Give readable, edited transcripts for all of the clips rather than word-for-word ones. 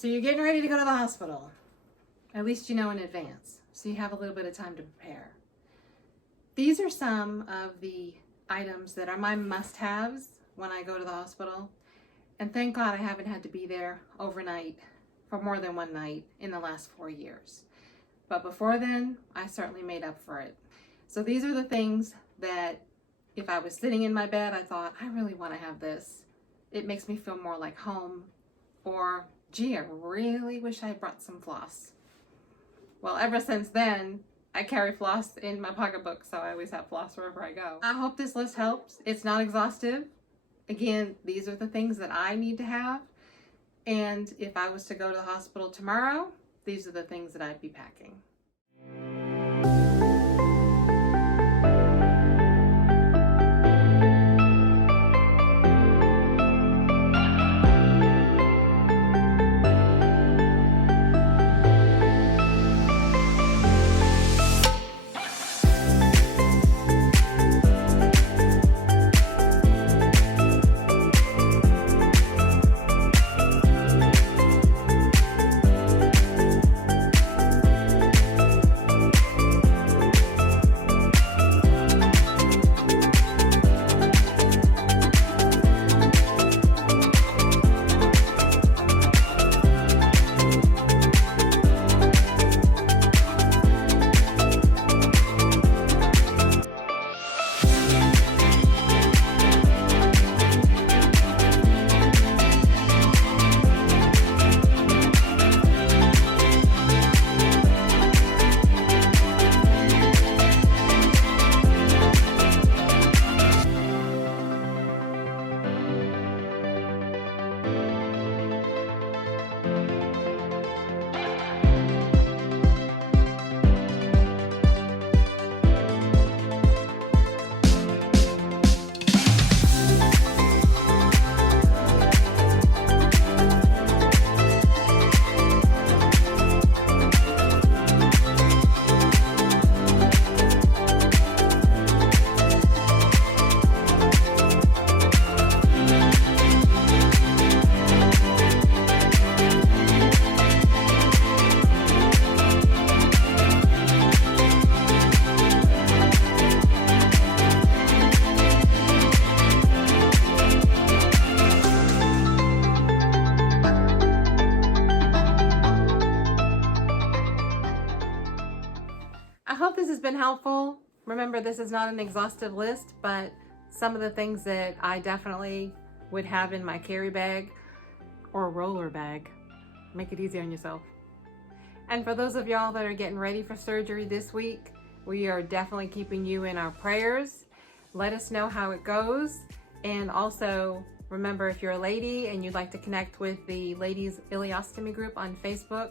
So you're getting ready to go to the hospital. At least you know in advance, so you have a little bit of time to prepare. These are some of the items that are my must-haves when I go to the hospital. And thank God I haven't had to be there overnight for more than one night in the last 4 years. But before then, I certainly made up for it. So these are the things that if I was sitting in my bed, I thought, I really want to have this. It makes me feel more like home. Or, gee, I really wish I had brought some floss. Well, ever since then, I carry floss in my pocketbook, so I always have floss wherever I go. I hope this list helps. It's not exhaustive. Again, these are the things that I need to have. And if I was to go to the hospital tomorrow, these are the things that I'd be packing. I hope this has been helpful. Remember, this is not an exhaustive list, but some of the things that I definitely would have in my carry bag or roller bag. Make it easy on yourself. And for those of y'all that are getting ready for surgery this week, we are definitely keeping you in our prayers. Let us know how it goes. And also, remember, if you're a lady and you'd like to connect with the Ladies Ostomy group on Facebook,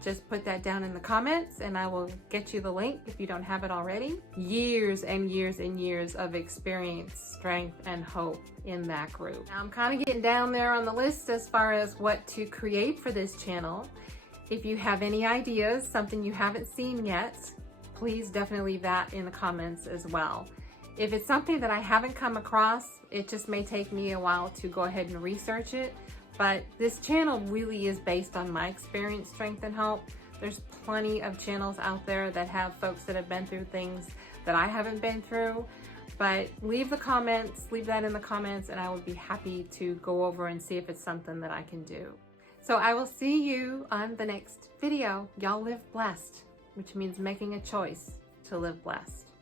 just put that down in the comments and I will get you the link if you don't have it already. Years and years and years of experience, strength, and hope in that group. Now I'm kind of getting down there on the list as far as what to create for this channel. If you have any ideas, something you haven't seen yet, please definitely leave that in the comments as well. If it's something that I haven't come across, it just may take me a while to go ahead and research it. But this channel really is based on my experience, strength, and hope. There's plenty of channels out there that have folks that have been through things that I haven't been through. But leave the comments, leave that in the comments, and I would be happy to go over and see if it's something that I can do. So I will see you on the next video. Y'all live blessed, which means making a choice to live blessed.